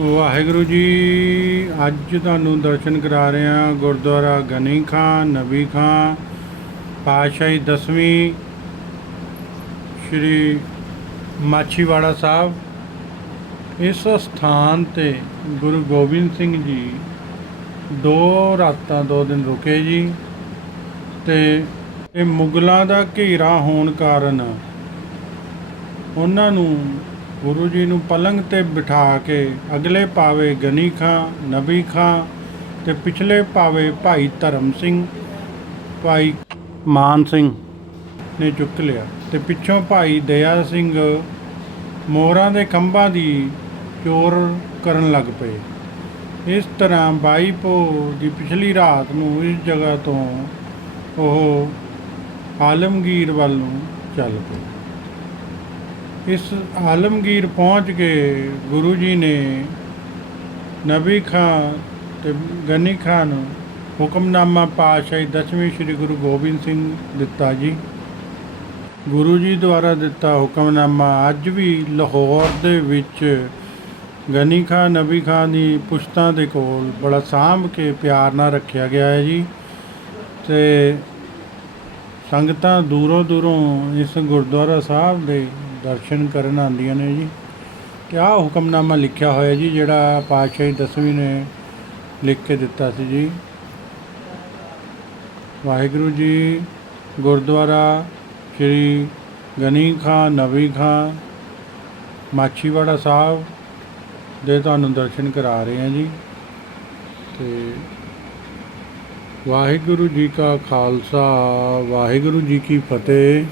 ਵਾਹਿਗੁਰੂ ਜੀ, ਅੱਜ ਤੁਹਾਨੂੰ ਦਰਸ਼ਨ ਕਰਾ ਰਹੇ ਹਾਂ ਗੁਰਦੁਆਰਾ ਗਨੀ ਖਾਂ ਨਬੀ ਖਾਂ, ਪਾਤਸ਼ਾਹੀ ਦਸਵੀਂ, ਸ਼੍ਰੀ ਮਾਛੀਵਾੜਾ ਸਾਹਿਬ। ਇਸ ਸਥਾਨ ਤੇ ਗੁਰੂ ਗੋਬਿੰਦ ਸਿੰਘ ਜੀ ਦੋ ਰਾਤਾਂ, ਦੋ ਦਿਨ ਰੁਕੇ ਜੀ ਤੇ ਇਹ ਮੁਗਲਾਂ ਦਾ ਘੇਰਾ ਹੋਣ ਕਾਰਨ ਉਹਨਾਂ ਨੂੰ ਗੁਰੂ ਜੀ ਨੂੰ ਪਲੰਗ ਤੇ ਬਿਠਾ ਕੇ ਅਗਲੇ ਪਾਵੇ ਗਨੀ ਖਾਂ, ਨਬੀ ਖਾਂ ਤੇ ਪਿਛਲੇ ਪਾਵੇ ਭਾਈ ਧਰਮ ਸਿੰਘ, ਭਾਈ ਮਾਨ ਸਿੰਘ ਨੇ ਚੁੱਕ ਲਿਆ ਤੇ ਪਿੱਛੋਂ ਭਾਈ ਦਇਆ ਸਿੰਘ ਮੋਹਰਾਂ ਦੇ ਖੰਭਾਂ ਦੀ ਚੋਰ ਕਰਨ ਲੱਗ ਪਏ। ਇਸ ਤਰ੍ਹਾਂ ਬਾਈ ਪੋ ਦੀ ਪਿਛਲੀ ਰਾਤ ਨੂੰ ਇਸ ਜਗ੍ਹਾ ਤੋਂ ਉਹ ਆਲਮਗੀਰ ਵੱਲ ਨੂੰ ਚੱਲ ਪਏ। ਇਸ ਆਲਮਗੀਰ ਪਹੁੰਚ ਕੇ ਗੁਰੂ ਜੀ ਨੇ ਨਬੀ ਖਾਂ ਤੇ ਗਨੀ ਖਾਂ ਨੂੰ ਹੁਕਮਨਾਮਾ ਪਾਤਸ਼ਾਹੀ ਦਸਵੀਂ ਸ੍ਰੀ ਗੁਰੂ ਗੋਬਿੰਦ ਸਿੰਘ ਦਿੱਤਾ ਜੀ। ਗੁਰੂ ਜੀ ਦੁਆਰਾ ਦਿੱਤਾ ਹੁਕਮਨਾਮਾ ਅੱਜ ਵੀ ਲਾਹੌਰ ਦੇ ਵਿੱਚ ਗਨੀ ਖਾਂ, ਨਬੀ ਖਾਂ ਦੀ ਪੁਸ਼ਤਾਂ ਦੇ ਕੋਲ ਬੜਾ ਸਾਂਭ ਕੇ ਪਿਆਰ ਨਾਲ ਰੱਖਿਆ ਗਿਆ ਹੈ ਜੀ ਤੇ ਸੰਗਤਾਂ ਦੂਰੋਂ ਦੂਰੋਂ ਇਸ ਗੁਰਦੁਆਰਾ ਸਾਹਿਬ ਦੇ ਦਰਸ਼ਨ ਕਰਨ ਆਉਂਦੀਆਂ ਨੇ ਜੀ। ਤੇ ਆਹ ਹੁਕਮਨਾਮਾ ਲਿਖਿਆ ਹੋਇਆ ਜੀ, ਜਿਹੜਾ ਪਾਤਸ਼ਾਹੀ ਦਸਵੀਂ ਨੇ ਲਿਖ ਕੇ ਦਿੱਤਾ ਸੀ ਜੀ। ਵਾਹਿਗੁਰੂ ਜੀ, ਗੁਰਦੁਆਰਾ ਸ਼੍ਰੀ ਗਨੀ ਖਾਂ ਨਬੀ ਖਾਂ, ਮਾਛੀਵਾੜਾ ਸਾਹਿਬ ਦੇ ਤੁਹਾਨੂੰ ਦਰਸ਼ਨ ਕਰਾ ਰਹੇ ਹਾਂ ਜੀ। ਤੇ ਵਾਹਿਗੁਰੂ ਜੀ ਕਾ ਖਾਲਸਾ, ਵਾਹਿਗੁਰੂ ਜੀ ਕੀ ਫਤਿਹ।